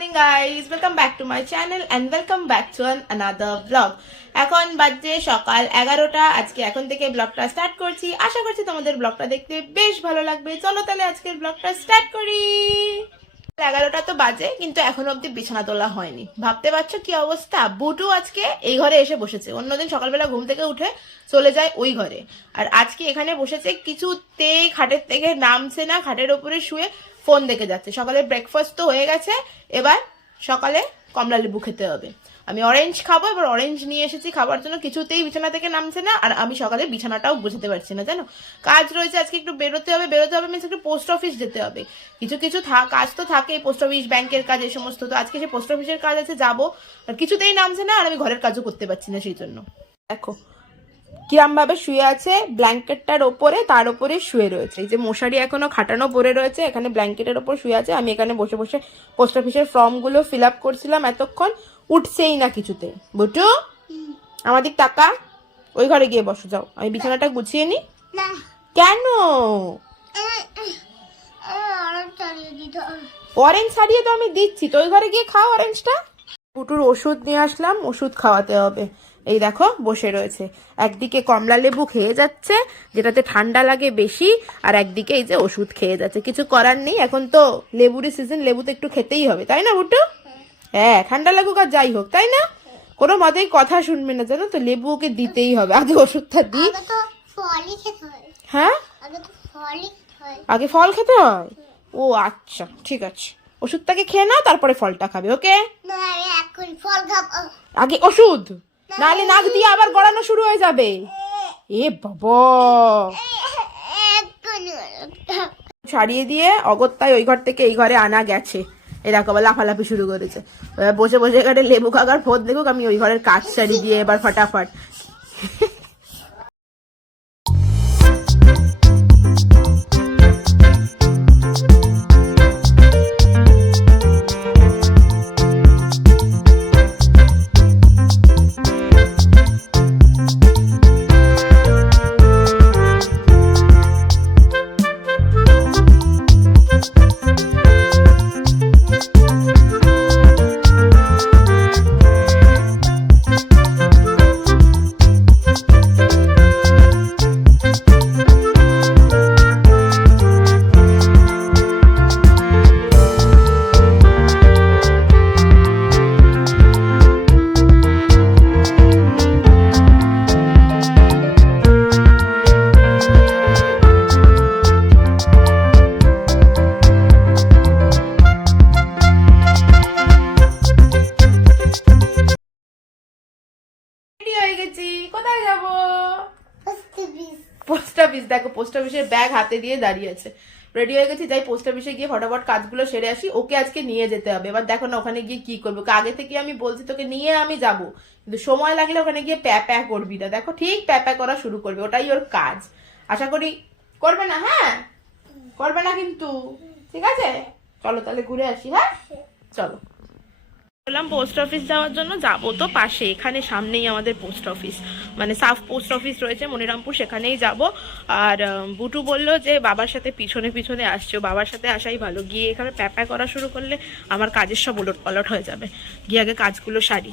morning guys, welcome back to my channel and welcome back to another vlog. এখন বাজে সকাল 11টা। আজকে এখন থেকে ব্লগটা স্টার্ট করছি। আশা করছি তোমাদের ব্লগটা দেখতে বেশ ভালো লাগবে। চলো তাহলে আজকের ব্লগটা স্টার্ট করি। 11টা তো বাজে, কিন্তু এখনো অব্দি বিছানা তোলা হয়নি। ভাবতে পারছো কি অবস্থা? বুটু আজকে এই ঘরে এসে বসেছে। অন্যদিন সকালবেলা ঘুম থেকে উঠে চলে যায় ওই ঘরে, আর আজকে এখানে বসেছে। কিছুতেই খাটের থেকে নামছে না, খাটের ওপরে শুয়ে ফোন দেখে যাচ্ছে। সকালে ব্রেকফাস্ট তো হয়ে গেছে, এবার সকালে কমলা লেবু খেতে হবে। আমি অরেঞ্জ খাবো, এবার অরেঞ্জ নিয়ে এসেছি খাবার জন্য। কিছুতেই বিছানা থেকে নামছে না, আর আমি সকালে বিছানাটাও গুছাতে পারছি না, জানো। কাজ রয়েছে আজকে, একটু বেরোতে হবে মিনস একটু পোস্ট অফিস যেতে হবে। কিছু কাজ তো থাকে, পোস্ট অফিস, ব্যাংকের কাজ, এই সমস্ত। তো আজকে সে পোস্ট অফিসের কাজ আছে, যাবো। আর কিছুতেই নামছে না, আর আমি ঘরের কাজও করতে পারছি না। সেই জন্য দেখো কিরম ভাবে শুয়ে আছে, ব্ল্যাঙ্কেটটার ওপরে, তার ওপরে শুয়ে রয়েছে। এই যে মশারি এখনো খাটানো পড়ে রয়েছে, এখানে ব্ল্যাঙ্কেটের ওপর শুয়ে আছে। আমি এখানে বসে বসে পোস্ট অফিসের ফর্মগুলো ফিল আপ করছিলাম, এতক্ষণ উঠছেই না কিছুতে। বুটু, আমার দিক টাকা, ওই ঘরে গিয়ে বসো, যাও। আমি বিছানাটা গুছিয়ে নি। কেন? অরেঞ্জ ছাড়িয়ে তো আমি দিচ্ছি, তো ওই ঘরে গিয়ে খাও অরেঞ্জটা। বুটুর ওষুধ নিয়ে আসলাম, ওষুধ খাওয়াতে হবে। এই দেখো বসে রয়েছে, একদিকে কমলা লেবু খেয়ে যাচ্ছে যেটাতে ঠান্ডা লাগে বেশি, আর একদিকে এই যে ওষুধ খেয়ে যাচ্ছে। কিছু করার নেই, এখন তো লেবুরই সিজন, লেবু তো একটু খেতেই হবে, তাই না বুটু? হ্যাঁ, ঠান্ডা লাগুক আর যাই হোক, তাই না? কোনো মতেই কথা শুনবে না, জানো তো। লেবু ওকে দিতেই হবে। আগে ওষুধটা দিই। হ্যাঁ, আগে ফল খেতে হয়। ও আচ্ছা, ঠিক আছে। ওষুধটাকে খেয়ে নাও, তারপরে ফলটা খাবে, ওকে? আগে ওষুধ, নাহলে নাক দিয়ে আবার গড়ানো শুরু হয়ে যাবে। এ বাবা, ছাড়িয়ে দিয়ে অগত্যায় ওই ঘর থেকে এই ঘরে আনা গেছে। এরকম লাফালাফি শুরু করেছে। বসে বসে এখানে লেবু খাগার ফোদ দেখুক, আমি ওই ঘরের কাজ ছাড়িয়ে দিয়ে এবার ফটাফট। কোথায় যাব? Post office. দেখো পোস্ট অফিসের ব্যাগ হাতে দিয়ে দাঁড়িয়ে আছে। রেডি হয়ে গেছি, যাই পোস্ট অফিসে গিয়ে ফটাফট কাজগুলো সেরে আসি। ওকে আজকে নিয়ে যেতে হবে। এবার দেখো না ওখানে গিয়ে কি করবো। আগে থেকে আমি বলছি তোকে নিয়ে আমি যাব, কিন্তু সময় লাগলে ওখানে গিয়ে প্যা করবি না। দেখো ঠিক প্যা করা শুরু করবে, ওটাই ওর কাজ। আশা করি করবে না। হ্যাঁ, করবে না কিন্তু, ঠিক আছে? চলো তাহলে ঘুরে আসি। হ্যাঁ চলো। বললাম পোস্ট অফিস যাওয়ার জন্য, যাবো তো পাশে, এখানে সামনেই আমাদের পোস্ট অফিস, মানে সাফ পোস্ট অফিস রয়েছে মনিরামপুর, সেখানেই যাব। আর বুটু বললো যে বাবার সাথে পিছনে পিছনে আসছে, বাবার সাথে আসাই ভালো। গিয়ে এখানে প্যাপা করা শুরু করলে আমার কাজের সব ওলট পালট হয়ে যাবে। গিয়ে আগে কাজগুলো সারি।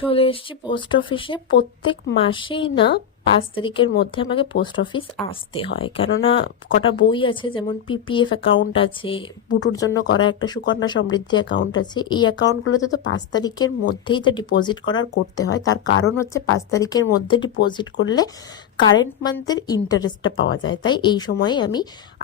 চলে এসেছি পোস্ট অফিসে। প্রত্যেক মাসেই না 5 তারিখের মধ্যে আমাকে পোস্ট অফিস আসতে হয়, কেননা কটা বই আছে, যেমন পিপিএফ অ্যাকাউন্ট আছে, বুটুর জন্য করা একটা সুকন্যা সমৃদ্ধি অ্যাকাউন্ট আছে। এই অ্যাকাউন্টগুলোতে তো 5 তারিখের মধ্যেই তো ডিপোজিট করতে হয়। তার কারণ হচ্ছে 5 তারিখের মধ্যে ডিপোজিট করলে কারেন্ট মান্থের ইন্টারেস্টটা পাওয়া যায়। তাই এই সময়ে আমি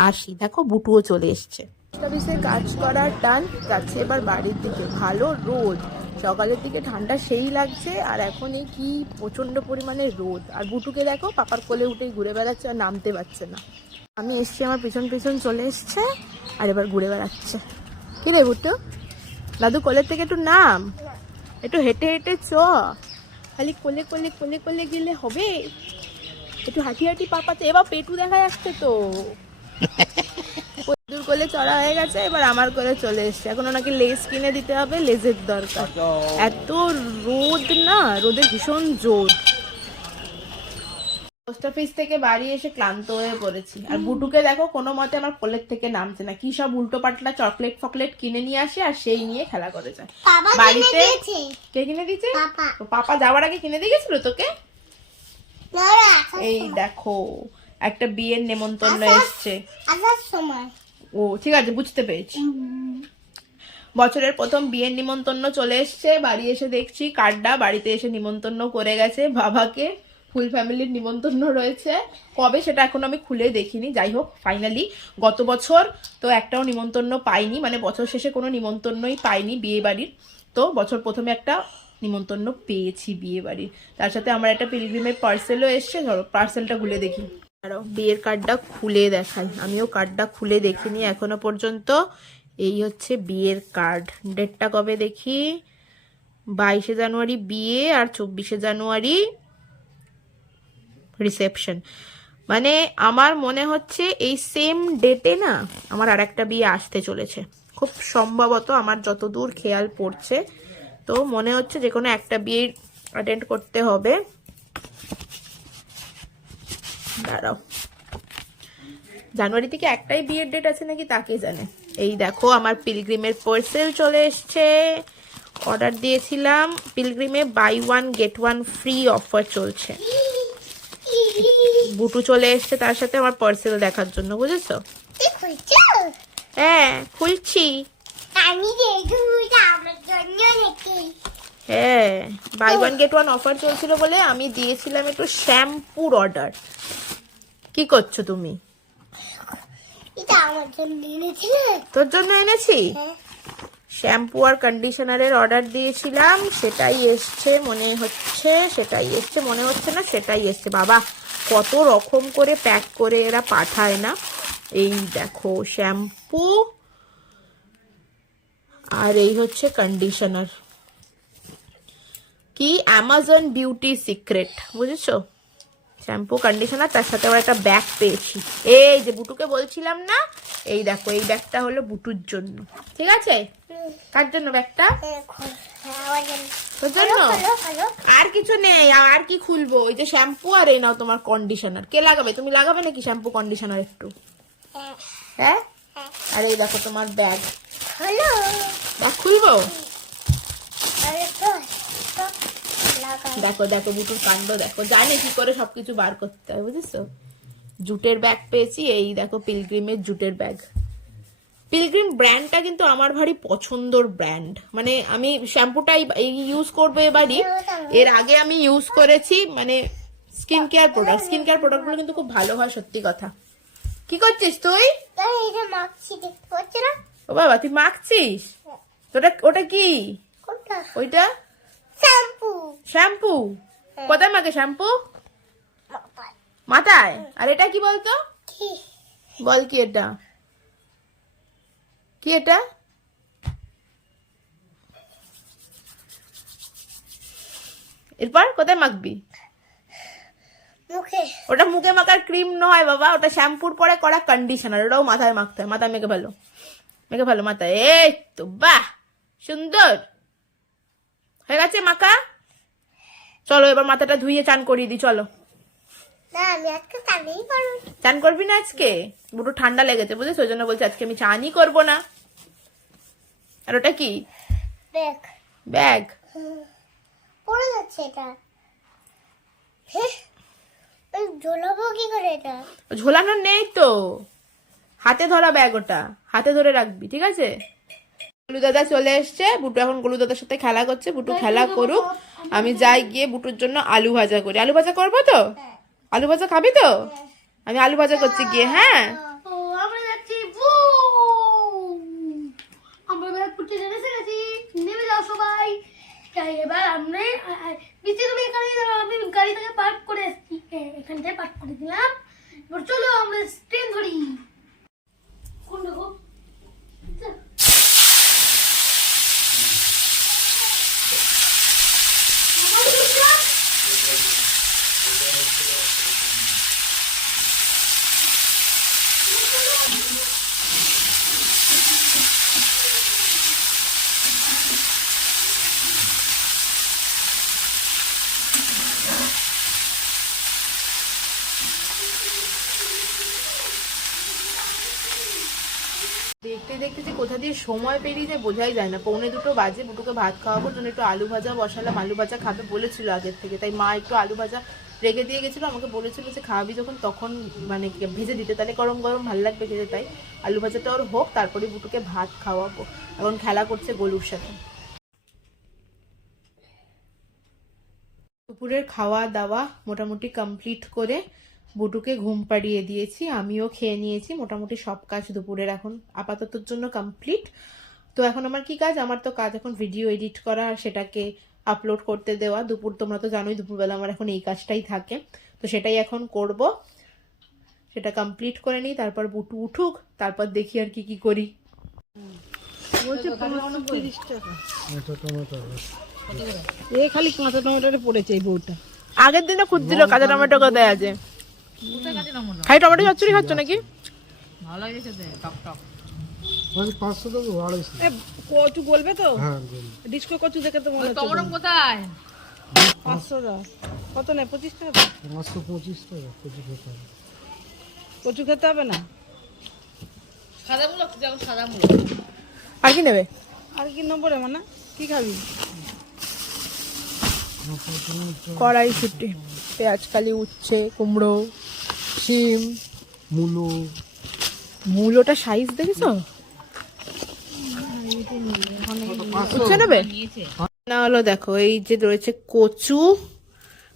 আসি। দেখো বুটুও চলে এসছে। পোস্ট অফিসে কাজ করার টান যাচ্ছে এবার বাড়ির দিকে। ভালো রোদ, সকালের দিকে ঠান্ডা সেই লাগছে, আর এখন এই কি প্রচন্ড পরিমাণে রোদ। আর বুটুকে দেখো পাপার কোলে উঠেই ঘুরে বেড়াচ্ছে, আর নামতে পারছে না। আমি এসছি, আমার পিছন পিছন চলে এসছে, আর এবার ঘুরে বেড়াচ্ছে। কি রে বুটু, দাদু কোলের থেকে একটু নাম, একটু হেঁটে হেঁটে চ। খালি কোলে কোলে কোলে কোলে গেলে হবে? একটু হাঁটি হাঁটি পাপাতে। এবার পেটু দেখা যাচ্ছে তো। দূর কোলে চড়া হয়ে গেছে, এবার আমার কোলে চলে এসছে। এখন ওনাকে লেজ কিনে দিতে হবে, লেজের দরকার। এত রোদ না, রোদের ভীষণ জোর। পোস্ট অফিস থেকে বাড়ি এসে ক্লান্ত হয়ে পড়েছি। আর বুটুকে দেখো কোনো মতে আমার কোলের থেকে নামছে না, কি সব উল্টো পাল্টা চকলেট ফকলেট কিনে নিয়ে আসে আর সেই নিয়ে খেলা করে যায়। বাড়িতে কে কিনে দিয়েছে? পাপা যাওয়ার আগে কিনে দিয়ে গেছিল তোকে। এই দেখো একটা বিয়ের নেমন্তন্ন এসছে। ও ঠিক আছে, বুঝতে পেরেছি। বছরের প্রথম বিয়ের নিমন্ত্রণ চলে এসছে। বাড়ি এসে দেখছি কার্ডটা বাড়িতে এসে নিমন্ত্রণ করে গেছে বাবাকে। ফুল ফ্যামিলির নিমন্ত্রণ রয়েছে, কবে সেটা এখন আমি খুলে দেখিনি। যাই হোক, ফাইনালি গত বছর তো একটাও নিমন্ত্রণ পাইনি, মানে বছর শেষে কোনো নিমন্ত্রণই পাইনি বিয়ে বাড়ির। তো বছর প্রথমে একটা নিমন্ত্রণ পেয়েছি বিয়ে বাড়ির। তার সাথে আমার একটা পিলগ্রিমের পার্সেলও এসছে। ধরো পার্সেলটা খুলে দেখি, বিয়ের কার্ডটা খুলে দেখাই। আমিও কার্ডটা খুলে দেখিনি এখনো পর্যন্ত। এই হচ্ছে বিয়ের কার্ড। ডেটটা কবে দেখি, 22শে জানুয়ারি বিয়ে আর 24শে জানুয়ারি রিসেপশন। মানে আমার মনে হচ্ছে এই সেম ডেটে না আমার আর একটা বিয়ে আসতে চলেছে খুব সম্ভবত, আমার যতদূর খেয়াল পড়ছে। তো মনে হচ্ছে যে কোনো একটা বিয়ে অ্যাটেন্ড করতে হবে। দাঁড়াও, জানুয়ারি থেকে একটাই বিয়ের ডেট আছে নাকি তাকে জানে। এই দেখো আমার পিলগ্রিমের পার্সেল চলে এসছে। অর্ডার দিয়েছিলাম পিলগ্রিমে, বাই 1 get 1 ফ্রি অফার চলছে। বুটু চলে এসছে তার সাথে আমার পার্সেল দেখার জন্য, বুঝেছো? হ্যাঁ খুলছি। হ্যাঁ, বাই 1 get 1 অফার চলছিল বলে আমি দিয়েছিলাম একটু শ্যাম্পুর অর্ডার। কি করছো তুমি? তোর জন্য এনেছি শ্যাম্পু আর কন্ডিশনারের অর্ডার দিয়েছিলাম, সেটাই এসছে মনে হচ্ছে, সেটাই এসছে মনে হচ্ছে না, সেটাই এসছে। বাবা কত রকম করে প্যাক করে এরা পাঠায় না। এই দেখো শ্যাম্পু আর এই হচ্ছে কন্ডিশনার। কি অ্যামাজন বিউটি সিক্রেট, বুঝেছো? শ্যাম্পু কন্ডিশনার, তার সাথে আবার একটা ব্যাগ পেয়েছি। এই যে বুটুকে বলছিলাম না, এই দেখো এই ব্যাগটা হলো বুটুর জন্য। ঠিক আছে? কার জন্য ব্যাগটা? তোর জন্য। আর কিছু নেই, আর কি খুলবো? ওই যে শ্যাম্পু আর এই নাও তোমার কন্ডিশনার। কে লাগাবে? তুমি লাগাবে নাকি শ্যাম্পু কন্ডিশনার একটু? হ্যাঁ। আর এই দেখো তোমার ব্যাগ। ব্যাগ খুলবো? দেখো দেখো বুটুর কাণ্ড দেখো, জানে কি করে সবকিছু বার করতে হয়, বুঝেছো? জুটের ব্যাগ পেয়েছি। এই দেখো পিলগ্রিমের জুটের ব্যাগ। পিলগ্রিম ব্র্যান্ডটা কিন্তু আমার ভারী পছন্দর ব্র্যান্ড। মানে আমি শ্যাম্পুটাই ইউজ করবো এবারই। এর আগে আমি ইউজ করেছি মানে স্কিন কেয়ার প্রোডাক্টগুলো কিন্তু খুব ভালো হয়, সত্যি কথা। কি করছিস তুই? ও বাবা, তুই মাখছিস? ওটা কি? ওইটা শ্যাম্পু। কোথায় মাখে শ্যাম্পু? মাথায়। আর এটা কি বলতো? বল কি এটা? কি এটা? এরপর কোথায় মাখবি? ওটা মুখে মাখার ক্রিম নয় বাবা, ওটা শ্যাম্পুর পরে করা কন্ডিশনার। ওটাও মাথায় মাখতে হয়। মাথায় মেখে ভালো মাথায়। এই তো বাহ, সুন্দর হয়ে গেছে মাখা। চলো এবার মাথাটা ধুইয়ে চান করিয়ে দিই। চলো। চান করবি না আজকে? বুটু ঠান্ডা লেগেছে, বুঝেছো? ওই জন্য বলছি আজকে আমি চানই করবো না। আর ওটা কি? ব্যাগ পড়ে যাচ্ছে এটা। ঝোলাবো কি করে এটা? ঝোলানো নেই তো, হাতে ধরা ব্যাগ, ওটা হাতে ধরে রাখবি, ঠিক আছে? গোলু দাদা চলে এসছে। বুটু এখন গোলু দাদার সাথে খেলা করছে। বুটু খেলা করুক, আমি যাই গিয়ে বুটুর জন্য আলু ভাজা করি। আলু ভাজা করবো তো? আলু ভাজা খাবি তো? আমি আলু ভাজা করছি গিয়ে। হ্যাঁ আমরা যাচ্ছি। আমরা নেমে যাও সবাই। এবার আমরা তুমি এখানে আমি গাড়ি থেকে পার্ক করে এসেছি, এখান থেকে পার্ক করে দিলাম। এবার চলো আমরা ট্রেন ধরি। কোন দেখো দেখতে দেখতে যে কোথা দিয়ে সময় পেরিয়ে যায় বোঝাই যায় না। 1:45 বাজে, বুটুকে ভাত খাওয়াবার জন্য একটু আলু ভাজা বসালাম। আলু ভাজা খাবে বলেছিল আগের থেকে, তাই মা একটু আলু ভাজা রেখে দিয়ে গেছিলো। আমাকে বলেছিল যে খাওয়াবি যখন তখন মানে ভেজে দিতে, তাহলে গরম গরম ভালো লাগবে খেতে। তাই আলু ভাজাটা ওর হোক, তারপরে বুটুকে ভাত খাওয়াবো। এখন খেলা করছে গোলুর সাথে। দুপুরের খাওয়া দাওয়া মোটামুটি কমপ্লিট করে বুটুকে ঘুম পাড়িয়ে দিয়েছি, আমিও খেয়ে নিয়েছি। মোটামুটি সব কাজ দুপুরের এখন আপাততর জন্য কমপ্লিট। তো এখন আমার কি কাজ? আমার তো কাজ এখন ভিডিও এডিট করা আর সেটাকে আপলোড করতে দেওয়া। দুপুর তোমরা তো জানোই দুপুরবেলা আমার এখন এই কাজটাই থাকে, তো সেটাই এখন করব। সেটা কমপ্লিট করে নিই, তারপর বুটু উঠুক, তারপর দেখি আর কি কি করি। খালি কাঁচা টমেটোটা পড়েছে এই বউটা। আগের দিনে খুঁজছিল কাঁচা টমেটো কোথায় আছে। খাই টমেটো চচ্চড়ি খাচ্ছ নাকি? কচু বলবে তো? ডিস্কো কচু দেখে তো মনে হচ্ছে কোথায় 500 টাকা। কত নেই? 25 টাকা। 525 টাকা কচু খেতে হবে। কচু খেতে হবে না? আর কি নেবে? আর কি নম্বরে মানে কি খাবি? কড়াইশুঁটি, পেঁয়াজকালি, উচ্ছে, কুমড়ো, শিম, মূলোটা সাইজ দেখেছো? উচ্ছে নেবে না? হলো দেখো এই যে রয়েছে কচু।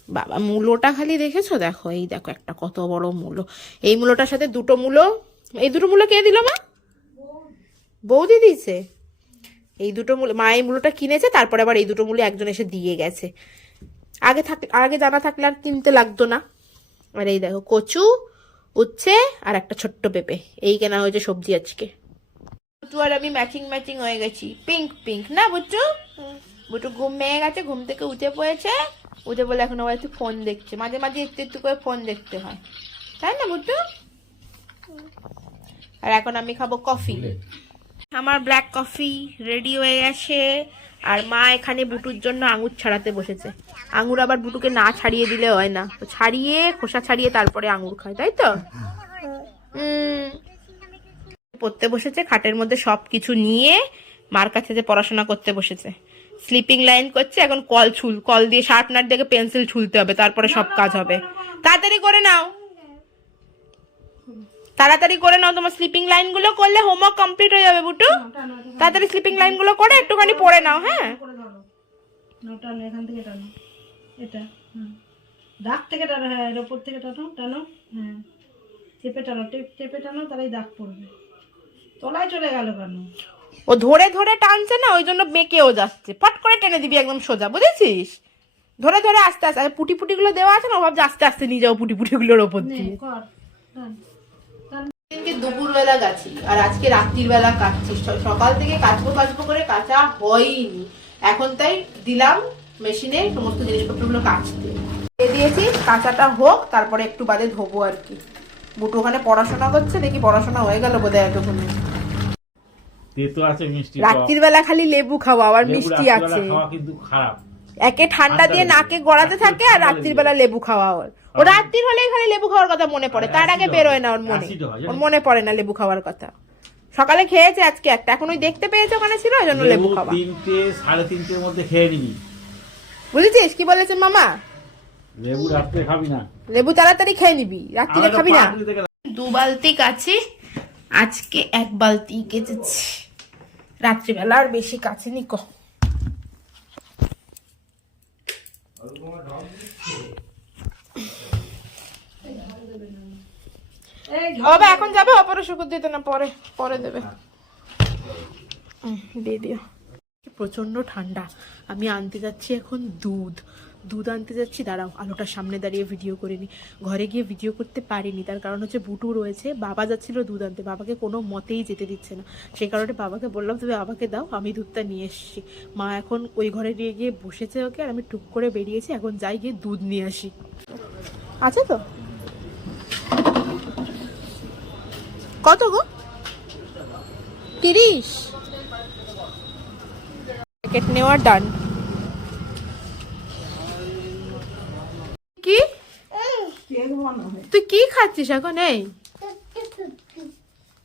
বাবা মূলোটা খালি দেখেছো? দেখো এই দেখো একটা কত বড় মূলো। এই মূলোটার সাথে দুটো মূলো, এই দুটো মূলো কে দিল মা? বৌদি দিয়েছে। এই দুটো মূলো মা এই মূলোটা কিনেছে, তারপরে আবার এই দুটো মূলো একজন এসে দিয়ে গেছে। আগে জানা থাকলে আর কিনতে লাগতো না। আর এই দেখো কচু, উচ্ছে আর একটা ছোট্ট পেঁপে, এই কেনা হয়েছে সবজি আজকে। বুটু আর আমি ম্যাচিং হয়ে গেছি, পিঙ্ক পিঙ্ক না বুটু? বুটু ঘুম ভেঙে গেছে, ঘুম থেকে উঠে পড়েছে। উঠে বলে এখন আবার একটু ফোন দেখছে, মাঝে মাঝে একটু করে ফোন দেখতে হয়, তাই না বুটু? আর এখন আমি খাবো কফি। আমার ব্ল্যাক কফি রেডি হয়ে গেছে। আর মা এখানে বুটুর জন্য আঙুর ছাড়াতে বসেছে। আঙুর আবার বুটুকে না ছাড়িয়ে দিলে হয় না, তো ছাড়িয়ে খোসা ছাড়িয়ে তারপরে আঙুর খায়, তাই তো? পড়তে বসেছে, খাটের মধ্যে সবকিছু নিয়ে মার কাছে যে পড়াশোনা করতে বসেছে। স্লিপিং লাইন করছে এখন। কল দিয়ে শার্পনার দেখে পেন্সিল ছুলতে হবে, তারপরে সব কাজ হবে। তাড়াতাড়ি করে নাও, তাড়াতাড়ি করে নাও। তোমার স্লিপিং লাইন গুলো করলে হোমওয়ার্ক কমপ্লিট হয়ে যাবে বুটু। তাড়াতাড়ি স্লিপিং লাইন গুলো করে একটুখানি পড়ে নাও। হ্যাঁ টানো এখান থেকে, টানো এটা, দাগ থেকে টানো। হ্যাঁ এর উপর থেকে টানো। হ্যাঁ চেপে টানো, চেপে টানো, তাহলেই দাগ পড়বে। তলায় চলে গেল কেন? ও ধরে ধরে টানছে না, ওই জন্য বেঁকেও যাচ্ছে। ফট করে টেনে দিবি একদম সোজা, বুঝেছিস? ধরে ধরে আস্তে আস্তে। পুটি পুটি গুলো দেওয়া আছে না, ভাবছি আস্তে আস্তে নিয়ে যাও পুটি পুটি গুলোর ওপর দিয়ে। দুপুর বেলা গাছি আর আজকে রাত্রির বেলা কাটছি। সকাল থেকে কাচবো করে কাঁচা হয়নি। এখন তাই দিলাম মেশিনে সমস্ত জিনিসপত্রগুলো কাচতে দিয়েছি। কাঁচাটা হোক, তারপরে একটু বাদে ধোবো আর কি। বুটু ওখানে পড়াশোনা করছে, দেখি পড়াশোনা হয়ে গেল বোধহয় এতক্ষণে। রাত্রির বেলা খালি লেবু খাওয়া, আবার মিষ্টি আছে। একে ঠান্ডা দিয়ে নাকে গড়াতে থাকে, আর রাত্রির বেলা লেবু খাওয়া। ও রাত্রির হলেই খালি লেবু খাওয়ার কথা মনে পড়ে, তার আগে বেরোয় না। ওর মনে পড়ে না লেবু খাওয়ার কথা। সকালে খেয়েছে আজকে একটা, এখন ওই দেখতে পেয়েছে ওখানে ছিল, ওই জন্য লেবু খাওয়া। 3টে 3:30 মধ্যে খেয়ে নিবি, বুঝেছিস কি বলেছে মামা? লেবু রাত্রে খাবি না, লেবু তাড়াতাড়ি খেয়ে নিবি, রাত্রিরে খাবি না। 2 বালতি কাছি, আজকে 1 বালতি কেচেছি। রাত্রিবেলা আর বেশি কাচিনি। বাবা এখন যাবে? অপরে শুকুর দিতে না, পরে দেবে। দিয়ে দিও। প্রচন্ড ঠান্ডা। আমি আনতে যাচ্ছি এখন দুধ আনতে যাচ্ছি। দাঁড়াও, আলোটার সামনে দাঁড়িয়ে ভিডিও করে নি। ঘরে গিয়ে ভিডিও করতে পারিনি, তার কারণ হচ্ছে বুটু রয়েছে। বাবা যাচ্ছিল দুধ আনতে, বাবাকে কোনো মতেই যেতে দিচ্ছে না। সেই কারণে বাবাকে বললাম তুমি বাবাকে দাও, আমি দুধটা নিয়ে এসেছি। মা এখন ওই ঘরে গিয়ে বসেছে ওকে, আর আমি টুক করে বেরিয়েছি। এখন যাই গিয়ে দুধ নিয়ে আসি। আছে তো? কত গো? 30 প্যাকেট নেওয়া ডান। কি তুই কি খাচ্ছিস এখন? এই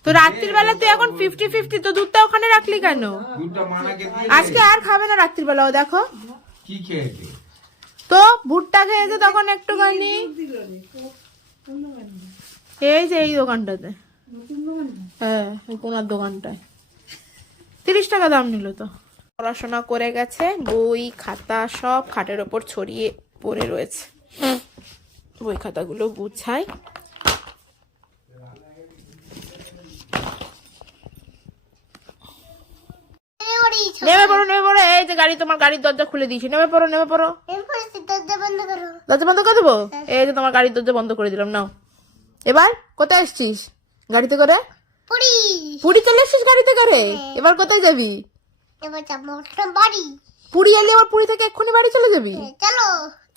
তো রাত্রির বেলা তুই এখন 50-50, তো দুধটা ওখানে রাখলি কেন? দুধটা মানাকে দিয়ে আজকে আর খাবে না রাত্রির বেলাও, দেখো কি খেয়েছে? তো ভুট্টা খেয়েছে তখন একটুখানি। এই যে এই দোকানটাতে, হ্যাঁ এই কোনার দোকানটায় 30 টাকা দাম নিল। তো পড়াশোনা করে গেছে, বই খাতা সব খাটের ওপর ছড়িয়ে পড়ে রয়েছে। বই খাতাগুলো গুছাই। নেমে পড়ো নেমে পড়ো, এই যে গাড়ি, তোমার গাড়ির দরজা খুলে দিয়েছি, নেমে পড়ো নেমে পড়ো। দরজা বন্ধ করো। দরজা বন্ধ করে দেবো? এই যে তোমার গাড়ির দরজা বন্ধ করে দিলাম, নাও। এবার কোথায় এসছিস গাড়িতে করে? পুরি। পুরী চলে এসছিস গাড়িতে করে? এবার কোথায় যাবি? এবার যাবো একটা বাড়ি। পুরী এলে আবার পুরী থেকে এক্ষুনি বাড়ি চলে যাবি? চলো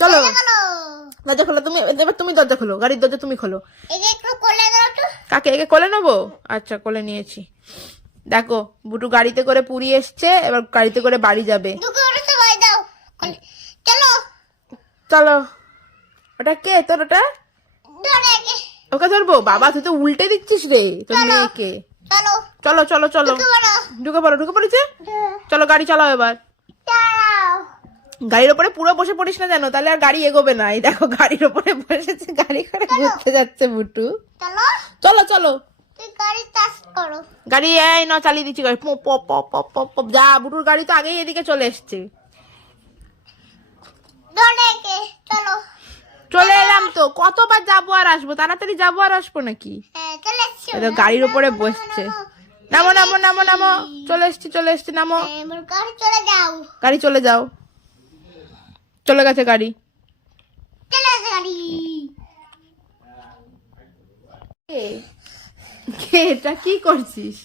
চলো চলো। দরজা খোলো তুমি, এবার তুমি দরজা খোলো, গাড়ির দরজা তুমি খোলো। একে একটু কোলে দাও তো। কাকে? একে কোলে নেবো? আচ্ছা কোলে নিয়েছি। দেখো বুটু গাড়িতে করে পুরী এসছে, এবার গাড়িতে করে বাড়ি যাবে। দুটো ওরে সবাই দাও কোলে। চলো চলো। ওটা কে তোর? ওটা ধরে একে। ওকে ধরবো? বাবা তুই তো উল্টে দিচ্ছিস রে তোর মেয়েকে। চলো চলো চলো চলো, বড় ঢুকে পড়েছে। চলো গাড়ি চালাও এবার। দাও। গাড়ির ওপরে পুরো বসে পড়িস না জানো, তাহলে আর গাড়ি এগোবে না। এই দেখো গাড়ির ওপরে বসেছে, গাড়ি করে ঘুরতে যাচ্ছে বুটু। চলো চলো চলো তুই গাড়ি চাষ করো। গাড়ি এই না চালিয়ে দিচ্ছি গাড়ি। Pop pop pop pop pop pop. যা, বুটুর গাড়ি তো আগেই এদিকে চলে এসছে। ধরে একে। চলো চলে এলাম তো, কতবার যাবো আর আসবো, তাড়াতাড়ি যাবো আর আসবো নাকি? হ্যাঁ চলে এসছো। এই দেখো, গাড়ির ওপরে বসছে। নামো নামো নামো নামো, চলে এসছি নামো। এবার গাড়ি চলে যাও। গাড়ি চলে যাও। চলে গেছে গাড়ি। চলে এসো গাড়ি। কে এটা? কি করছিস?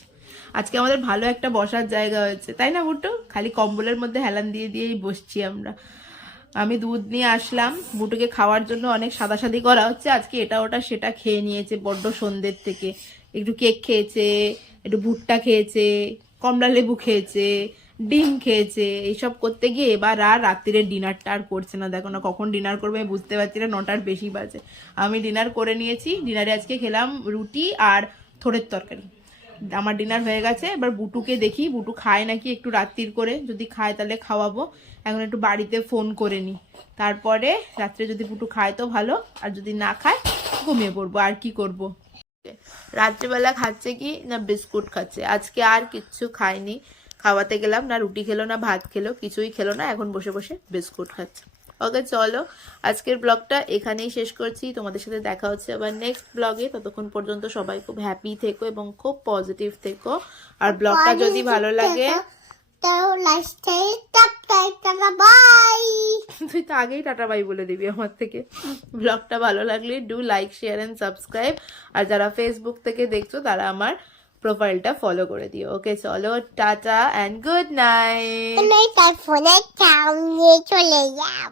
আজকে আমাদের ভালো একটা বসার জায়গা হয়েছে, তাই না বুটু? খালি কম্বলের মধ্যে হেলান দিয়ে দিয়েই বসছি আমরা। আমি দুধ নিয়ে আসলাম বুটুকে খাওয়ার জন্য, অনেক সাদাসাদি করা হচ্ছে আজকে। এটা ওটা সেটা খেয়ে নিয়েছে বড্ড সন্ধ্যের থেকে। একটু কেক খেয়েছে, একটু ভুট্টা খেয়েছে, কমলা লেবু খেয়েছে, ডিম খেয়েছে। এইসব করতে গিয়ে এবার আর রাত্রিরে ডিনারটা আর করছে না। দেখো না কখন ডিনার করবে আমি বুঝতে পারছি না, 9টার বেশি বাজে। আমি ডিনার করে নিয়েছি। ডিনারে আজকে খেলাম রুটি আর থোড়ের তরকারি। আমার ডিনার হয়ে গেছে। এবার বুটুকে দেখি বুটু খায় নাকি একটু রাত্রির করে, যদি খায় তাহলে খাওয়াবো। এখন একটু বাড়িতে ফোন করে নি, তারপরে রাত্রে যদি বুটু খায় তো ভালো, আর যদি না খায় ঘুমিয়ে পড়বো। আর কি করব। রাত্রিবেলা খাচ্ছে কি না বিস্কুট খাচ্ছে, আজকে আর কিচ্ছু খায়নি। খাওয়াতে গেলাম, না রুটি খেলো না ভাত খেলো, কিছুই খেলো না, এখন বসে বসে বিস্কুট খাচ্ছে। ওকে চলো আজকের ব্লগটা এখানেই শেষ করছি। তোমাদের সাথে দেখা হচ্ছে আবার নেক্সট ব্লগে। ততক্ষণ পর্যন্ত সবাই খুব হ্যাপি থেকো এবং খুব পজিটিভ থেকো। আর ব্লগটা যদি ভালো লাগে, তাও লাইফস্টাইল সাবস্ক্রাইব করো। বাই। তুই তো আগেই টাটা বাই বলে দিবি আমার থেকে। ব্লগটা ভালো লাগলে do like share and subscribe. আর যারা ফেসবুক থেকে দেখছো তারা আমার প্রোফাইলটা ফলো করে দিও। ওকে চলো টাটা অ্যান্ড গুড নাইট। ফোনে চাও নিয়ে চলে যাও।